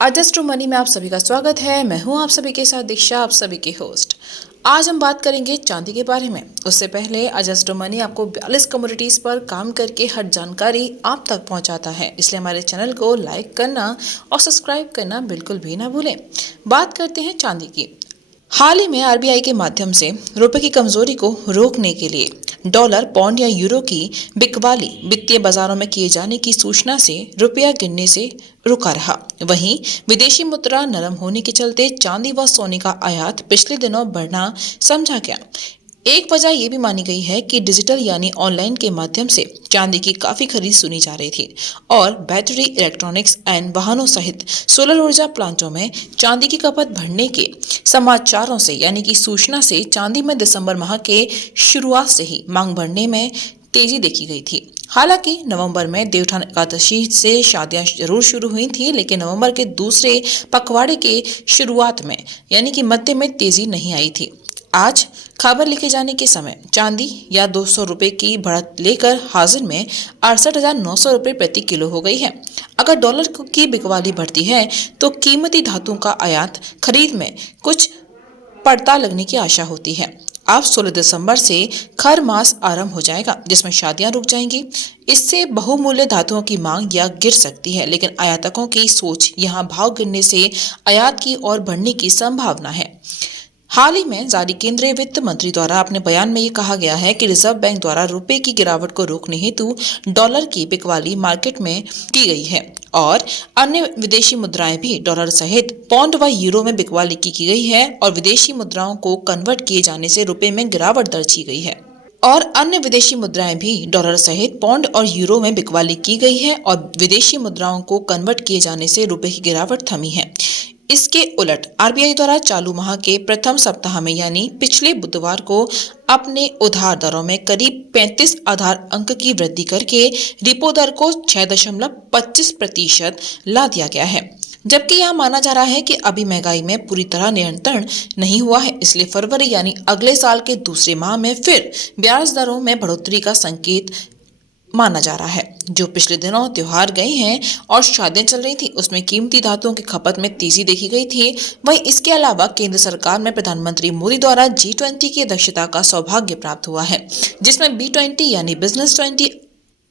आज just money में आप सभी का स्वागत है। मैं हूं आप सभी के साथ दीक्षा, आप सभी की होस्ट। आज हम बात करेंगे चांदी के बारे में। उससे पहले अजस्ट मनी आपको 42 कमोडिटीज पर काम करके हर जानकारी आप तक पहुंचाता है, इसलिए हमारे चैनल को लाइक करना और सब्सक्राइब करना बिल्कुल भी ना भूलें। बात करते हैं चांदी की। हाल ही में आरबीआई के माध्यम से रुपए की कमजोरी को रोकने के लिए डॉलर, पौंड या यूरो की बिकवाली वित्तीय बाजारों में किए जाने की सूचना से रुपया गिरने से रुका रहा। वहीं विदेशी मुद्रा नरम होने के चलते चांदी व सोने का आयात पिछले दिनों बढ़ना समझा गया। एक वजह यह भी मानी गई है कि डिजिटल यानी ऑनलाइन के माध्यम से चांदी की काफी खरीद सुनी जा रही थी और बैटरी, इलेक्ट्रॉनिक्स एंड वाहनों सहित सोलर ऊर्जा प्लांटों में चांदी की खपत बढ़ने के समाचारों से यानी कि सूचना से चांदी में दिसंबर माह के शुरुआत से ही मांग बढ़ने में तेजी देखी गई थी। हालांकि नवंबर में देवउठान एकादशी से शादियां जरूर शुरू हुई थी, लेकिन नवंबर के दूसरे पखवाड़े के शुरुआत में यानी कि मध्य में तेजी नहीं आई थी। आज खबर लिखे जाने के समय चांदी या 200 रुपए की बढ़त लेकर हाजिर में 68,900 रुपए प्रति किलो हो गई है। अगर डॉलर की बिकवाली बढ़ती है तो कीमती धातुओं का आयात खरीद में कुछ पड़ता लगने की आशा होती है। अब 16 दिसंबर से खर मास आरंभ हो जाएगा, जिसमें शादियां रुक जाएंगी। इससे बहुमूल्य धातुओं की मांग या गिर सकती है, लेकिन आयातकों की सोच यहां भाव गिरने से आयात की ओर बढ़ने की संभावना है। हाल ही में जारी केंद्रीय वित्त मंत्री द्वारा अपने बयान में ये कहा गया है कि रिजर्व बैंक द्वारा रुपए की गिरावट को रोकने हेतु डॉलर की बिकवाली मार्केट में की गई है और अन्य विदेशी मुद्राएं भी डॉलर सहित पौंड व यूरो में बिकवाली की गई है और विदेशी मुद्राओं को कन्वर्ट किए जाने से रुपए में गिरावट दर्ज की गई है। और अन्य विदेशी मुद्राएं भी डॉलर सहित पौंड और यूरो में बिकवाली की गई है और विदेशी मुद्राओं को कन्वर्ट किए जाने से रुपए की गिरावट थमी है। इसके उलट आरबीआई द्वारा चालू माह के प्रथम सप्ताह में यानी पिछले बुधवार को अपने उधार दरों में करीब 35 आधार अंक की वृद्धि करके रिपो दर को 6.25% ला दिया गया है। जबकि यह माना जा रहा है कि अभी महंगाई में पूरी तरह नियंत्रण नहीं हुआ है, इसलिए फरवरी यानी अगले साल के दूसरे माह में फिर ब्याज दरों में बढ़ोतरी का संकेत माना जा रहा है। जो पिछले दिनों त्योहार गए हैं और शादियां चल रही थी, उसमें कीमती धातुओं की खपत में तेजी देखी गई थी। वहीं इसके अलावा केंद्र सरकार में प्रधानमंत्री मोदी द्वारा G20 की अध्यक्षता का सौभाग्य प्राप्त हुआ है, जिसमें B20 यानी बिजनेस 20,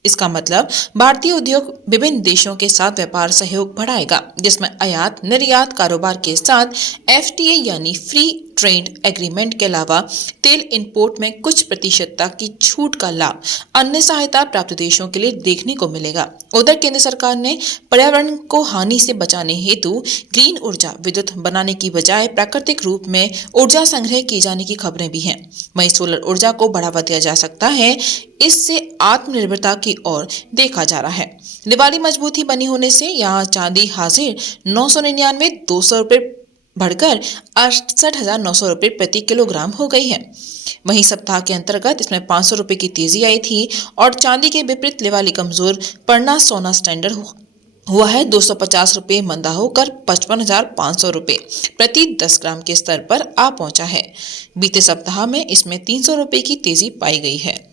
इसका मतलब भारतीय उद्योग विभिन्न देशों के साथ व्यापार सहयोग बढ़ाएगा, जिसमें आयात निर्यात कारोबार के साथ FTA यानी फ्री ट्रेड एग्रीमेंट के अलावा तेल इंपोर्ट में कुछ प्रतिशत तक की छूट का लाभ अन्य सहायता प्राप्त देशों के लिए देखने को मिलेगा। उधर केंद्र सरकार ने पर्यावरण को हानि से बचाने हेतु ग्रीन ऊर्जा विद्युत बनाने की बजाय प्राकृतिक रूप में ऊर्जा संग्रह किए जाने की खबरें भी हैं। वहीं सोलर ऊर्जा को बढ़ावा दिया जा सकता है, इससे आत्मनिर्भरता की ओर देखा जा रहा है। दिवाली मजबूती बनी होने से यहाँ चांदी हाजिर 999 200 रुपए बढ़कर 68,900 रुपए प्रति किलोग्राम हो गई है। वहीं सप्ताह के अंतर्गत इसमें 500 रुपए की तेजी आई थी और चांदी के विपरीत दिवाली कमजोर पड़ना सोना स्टैंडर्ड हुआ है 250 रुपए मंदा होकर 55,500 रुपए प्रति 10 ग्राम के स्तर पर आ पहुंचा है। बीते सप्ताह में इसमें 300 रुपए की तेजी पाई गई है।